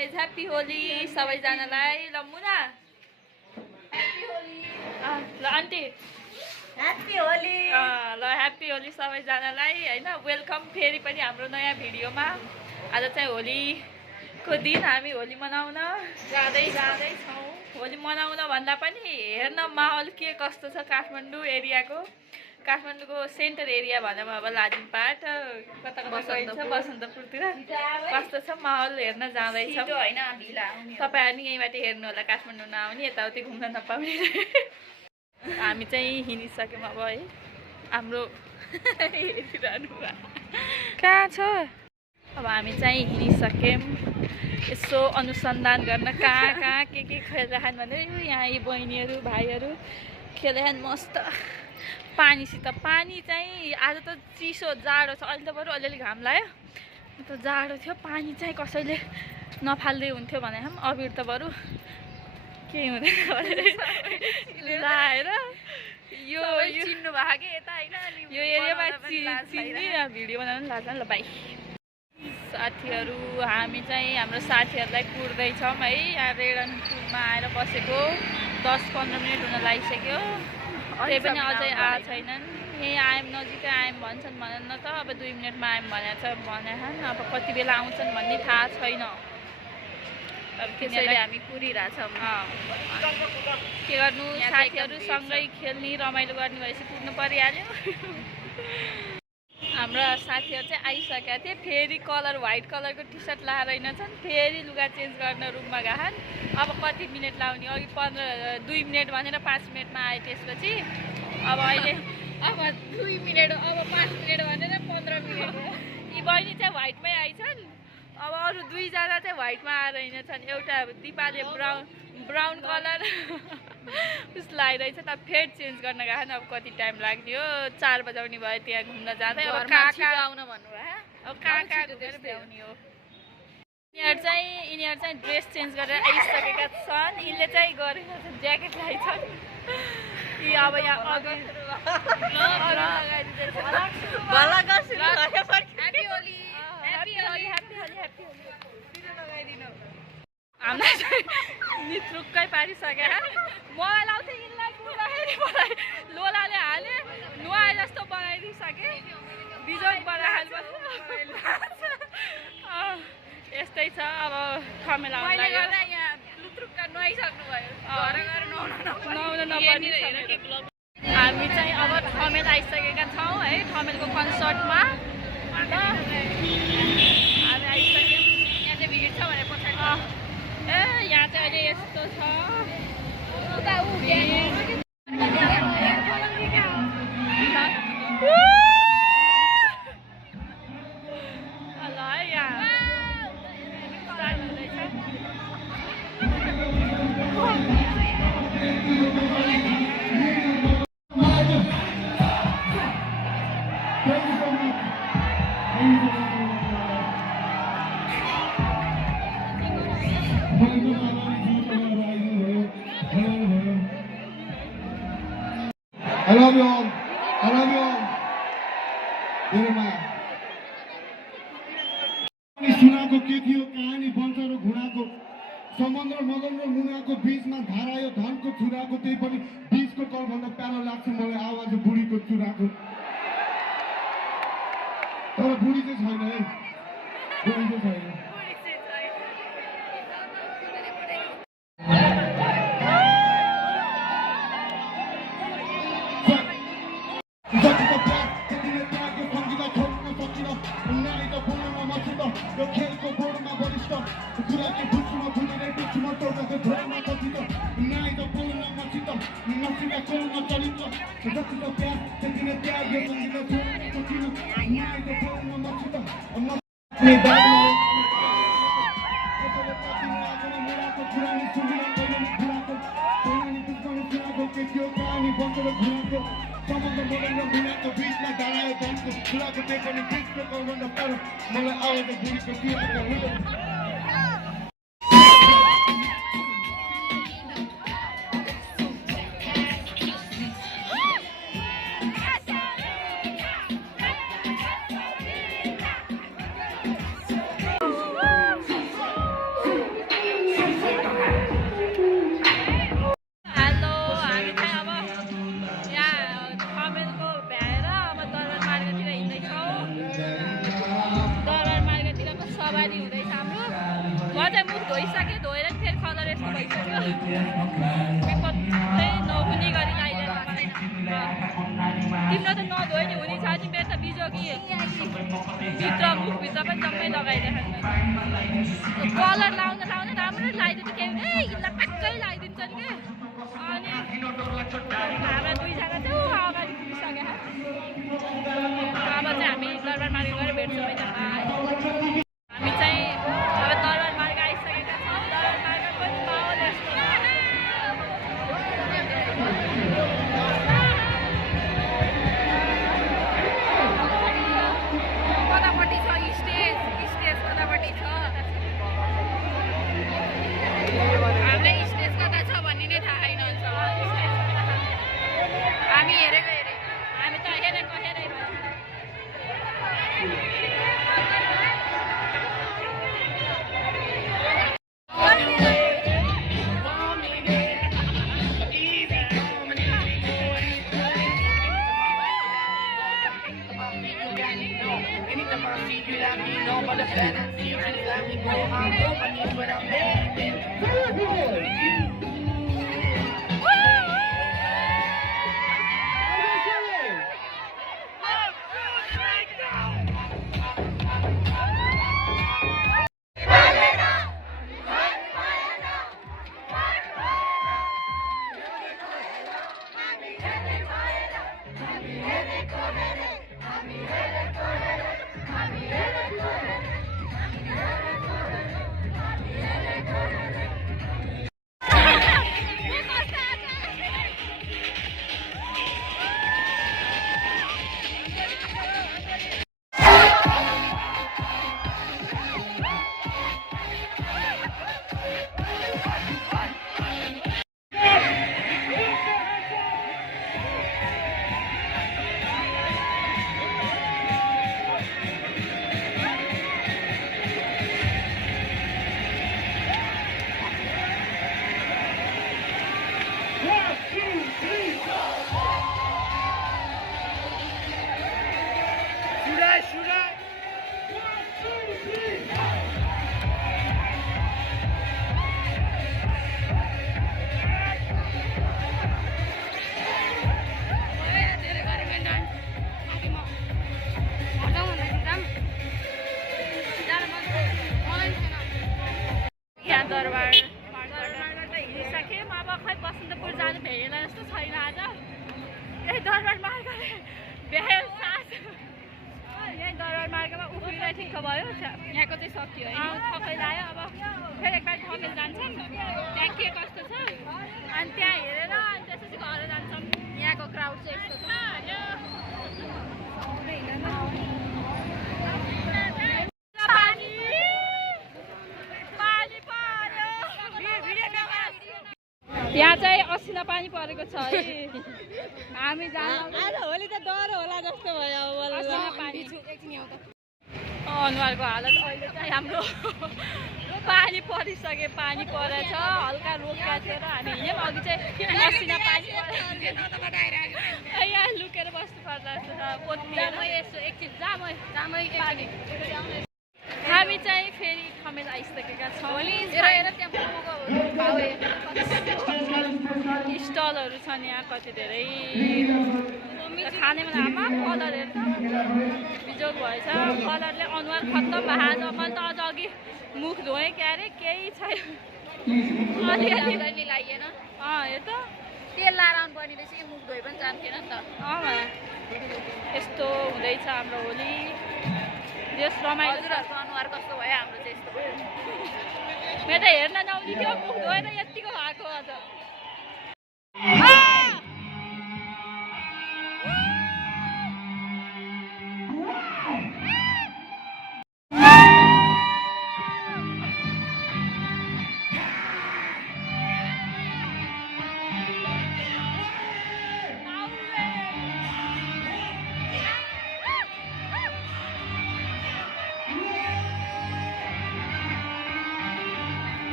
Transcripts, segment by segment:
Guys happy Holi सबैजनालाई। ल मुना happy Holi. ल आन्टी ह्याप्पी होली। ल ह्याप्पी होली सबैजनालाई हैन। वेलकम फेरि पनि हाम्रो नयाँ भिडियोमा। आज चाहिँ होलीको दिन हामी होली मनाउन जाँदैछौँ। होली मनाउन भन्दा पनि हेर्न माहौल के कस्तो छ काठमाडौँ एरियाको। काठमाडौँको सेन्टर एरिया भनौँ अब लाजिमपाट कता गइन्छ बसन्तपुरतिर कस्तो छ माहौल हेर्न जाँदैछौँ हैन। तपाईहरु नि यहीँबाट हेर्नु होला। काठमाडौँ नआउने यताउति घुम्न नपाउने। हामी चाहिँ हिँडिसक्यौँ अब है। हाम्रो कहाँ छ अब हामी चाहिँ हिँडिसक्यौँ। यसो अनुसन्धान गर्न कहाँ कहाँ के खेलिरहन् भनेर यहाँ यी बहिनीहरू भाइहरू खेलिरहन् मस्त पानीसित। पानी चाहिँ आज त चिसो जाडो छ। अहिले त बरु अलिअलि घाम लाग्यो त जाडो थियो। पानी चाहिँ कसैले नफाल्दै हुन्थ्यो भने हम अबिर त बरु केही हुँदैन लाएर यो चिन्नु भएको के यता हैन। यो एरियामा चिन्ने भिडियो बनाउन लाग्छ ल बाइ। साथीहरू हामी चाहिँ हाम्रो साथीहरूलाई कुर्दैछौँ है। यहाँ रेडनपुरमा आएर बसेको 10-15 मिनट हुन लागिसक्यो। त्यही पनि अझै आएको छैनन्। यहीँ आयौँ नजिकै आयौँ भन्छन् भनन् न त। अब 2 मिनटमा आयौँ भनेछन्। अब कति बेला आउँछन् भन्ने थाहा छैन। अब त्यसैले हामी कुरिरहेछौँ। के गर्नु साथीहरूसँगै खेल्ने रमाइलो गर्ने भएपछि कुर्नु परिहाल्यो। हाम्रो साथीहरू चाहिँ आइसकेका थिए। फेरि कलर व्हाइट कलरको टी सर्ट लगाएर रहेनछन्। फेरि लुगा चेन्ज गर्न रुममा गएछन्। अब कति मिनट लाउने अघि 2 मिनट भनेर 5 मिनटमा आए। त्यसपछि अब अहिले अब 2 मिनट अब 5 मिनट भनेर 15 मिनट। यी बहिनी चाहिँ व्हाइटमै आइछन्। अब अरू 2 जना चाहिँ व्हाइटमा आएर रहेनछन्। एउटा दिपाले ब्राउन कलर उस लगाइरहेछ। अब फेरि चेन्ज गर्न गएछन्। अब कति टाइम लाग्ने हो। 4 बजाउने भयो त्यहाँ घुम्न जाँदै। अब कहाँ आउन भन्नुभयो। अब कहाँ घुमेर भ्याउने हो। यिनीहरू चाहिँ ड्रेस चेन्ज गरेर आइसकेका छन्। यिनले चाहिँ गरेको छ ज्याकेट लगाइछन्। यी अब यहाँ अघि हामीलाई चाहिँ नित्रुक्कै पारिसकेर मलाई लाउँथेँ। यिनलाई कुर्दाखेरि लोलाले हाले नुहाए जस्तो बनाइदिइसके। बिजोग बनाइहाल्नु यस्तै छ। अब ठमेला हामी चाहिँ अब ठमेल आइसकेका छौँ है। ठमेलको कन्सर्टमा हामी आइसक्यौँ। यहाँ चाहिँ भिड छ भने पछाडि यहाँ चाहिँ अहिले यस्तो छ। I love you all. I love you all. सुनाको के थियो कहानी बन्छ र घुँडाको समुद्र मदन र मुनाको बीचमा धारा यो धनको चुराको। त्यही पनि बीचको कलभन्दा प्यारो लाग्छ मलाई आवाज बुढीको चुराको। तर बुढी चाहिँ छैन है। बुढी चाहिँ छैन। मलाई आवाज बुढीको चुराको। हाम्रो म चाहिँ मुख धोइसकेँ धोएर नि फेरि कलर यस्तो भइसक्यो विपद चाहिँ नहुने गरी लगाइदिएर तिम्रो त नधोए नि हुने छ नि मेरो त बिजोगी भित्र मुखभित्र पनि जम्मै लगाइरहेको कलर लाउन राम्ररी लगाइदिनु के यिनीलाई पक्कै लगाइदिन्छ नि क्या अनि हाम्रा दुईजना चाहिँ अगाडि पुगिसक्यो अब चाहिँ हामी दरबार मार्ग गएर भेट्छौँ होइन हामी चाहिँ अब दरबार मार्ग आइसकेका छौँ दरबार मार्गको माहौल यस्तो कतापट्टि छ स्टेज कतापट्टि छ हामीले स्टेज कता छ भन्ने नै थाहा छैन हामी हेरेको हामी त हेरेको दरबार त हिँडिसक्यौँ अब खै बसन्तपुर जानु भ्याएला जस्तो छैन आज यही दरबार मार्ग भ्यायो सास यही दरबार मार्गमा उफ्रिँदै ठिक्क भयो यहाँको चाहिँ सकियो थकै लाग्यो अब फेरि एकपल्ट थकेर जान्छौँ त्यहाँ के कस्तो छ अनि त्यहाँ हेरेर अनि त्यसपछि घर जान्छौँ यहाँको क्राउड चाहिँ यस्तो छ यहाँ चाहिँ असिना पानी परेको छ है हामी होली त डर होला जस्तो भयो अनुहारको हालत अहिले चाहिँ हाम्रो पानी परिसके पानी परेछ हल्का रोकिएको थियो र हामी हिँड्यौँ अघि चाहिँ असिना पानी यहाँ लुकेर बस्नु पर्दा जस्तो छ पोत्लिएर यसो एकछिन जामै हामी चाहिँ फेरि खमेल आइसकेका छौँ स्टलहरू छन् यहाँ कति धेरै खाने आमा कलर हेर्छ बिजोग भएछ कलरले अनुहार खत्तम भएको मैले त अझ अघि मुख धोएँ के अरे केही छैन अलिअलि मिलाइएन यो त तेल लाएर आउनु पर्ने रहेछ कि मुख धोइ पनि जान्थेन नि त यस्तो हुँदैछ हाम्रो होली देश रमाइलो अनुहार कस्तो भयो हाम्रो चाहिँ यस्तो मेरो त हेर्न नआउने थियो मुख धोएर यतिको भएको अझ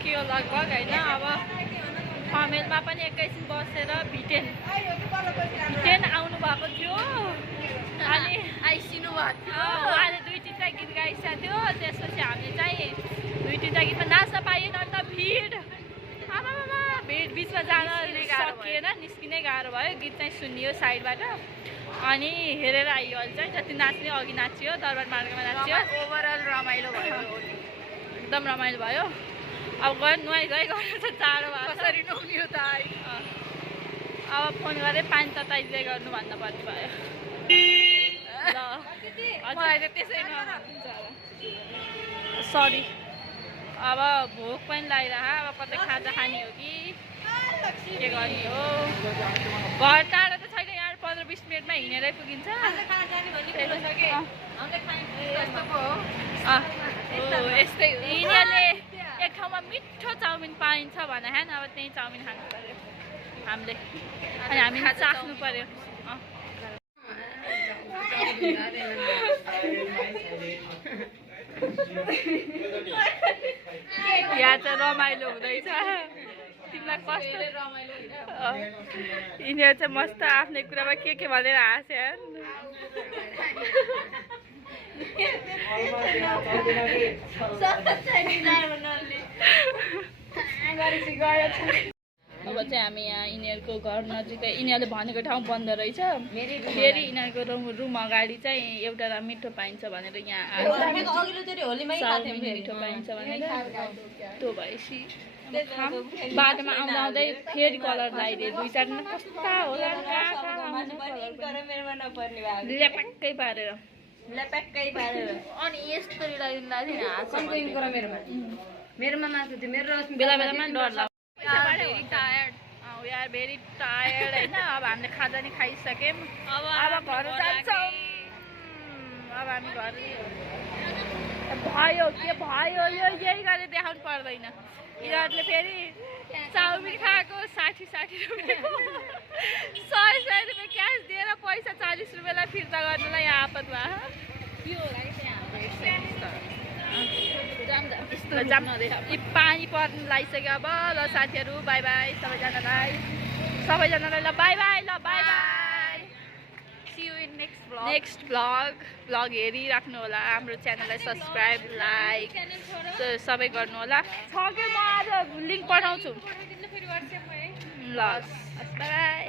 सकियो लगभग होइन। अब ठमेलमा पनि एकैछिन बसेर भिटेन आउनु भएको थियो अनि आइसिनु भएको थियो। उहाँले 2-3 गीत गाइसकेको थियो। त्यसपछि हामीले चाहिँ 2-3 गीतमा नाच्न पाइएन। अन्त भिड बिचमा जान सकिएन, निस्किनै गाह्रो भयो। गीत चाहिँ सुनियो साइडबाट अनि हेरेर आइयो। अहिले चाहिँ जति नाच्ने अघि नाच्यो, दरबार मार्गमा नाच्यो। ओभरअल रमाइलो भयो, एकदम रमाइलो भयो। अब गयो नुहाइ गयो गर्नु त टाढो भएको छ। कसरी नुहाउने त अब फोन गरेँ पानी तताइदिँदै गर्नु भन्नु पर्ने भयो। ल मलाई त त्यसै सरी। अब भोक पनि लागिरह। अब कतै खाजा खाने हो कि के गर्ने हो। घर टाढो त छैन, यहाँ 15-20 मिनटमा हिँडेरै पुगिन्छ। यस्तै यिनीहरूले एक ठाउँमा मिठो चाउमिन पाइन्छ भने अब त्यही चाउमिन खानु पर्यो हामीले। अनि हामीले चाख्नु पर्यो। यहाँ चाहिँ रमाइलो हुँदैछ। तिमीलाई कस्तो रमाइलो यिनीहरू चाहिँ मस्त आफ्नै कुरामा के भनेर हाँस्यान्। अब चाहिँ हामी यहाँ यिनीहरूको घर नजिकै यिनीहरूले भनेको ठाउँ बन्द रहेछ। फेरि यिनीहरूको रुम अगाडि चाहिँ एउटा मिठो पाइन्छ भनेर यहाँ मिठो पाइन्छ भनेर त्यो भएपछि बाटोमा आउँदा आउँदै फेरि कलर लगाइदिए। 2-4 दिन कस्ता होला ल्यापक्कै पारेर अनि यस्तो मेरोमा माथि थियो मेरो बेला बेलामा डर लाग्छ। यार भेरी टायर्ड होइन। अब हामीले खाजा नि खाइसक्यौँ। अब घर जान्छौँ। अब हामी घर भयो के भयो यही गरेर देखाउनु पर्दैन। यिनीहरूले फेरि चाउमिन खाएको 60 रुपियाँ 100 रुपियाँ क्यास दिएर पैसा 40 रुपियाँलाई फिर्ता गर्नुलाई यहाँ आपत भयो। पानी पर्नु लागिसक्यो। अब ल साथीहरू बाई बाई सबैजनालाई ल bye bye see you in next vlog हेरिराख्नु होला। हाम्रो च्यानललाई सब्सक्राइब लाइक सबै गर्नु होला। छ कि म आज लिङ्क पठाउँछु। ल बाई।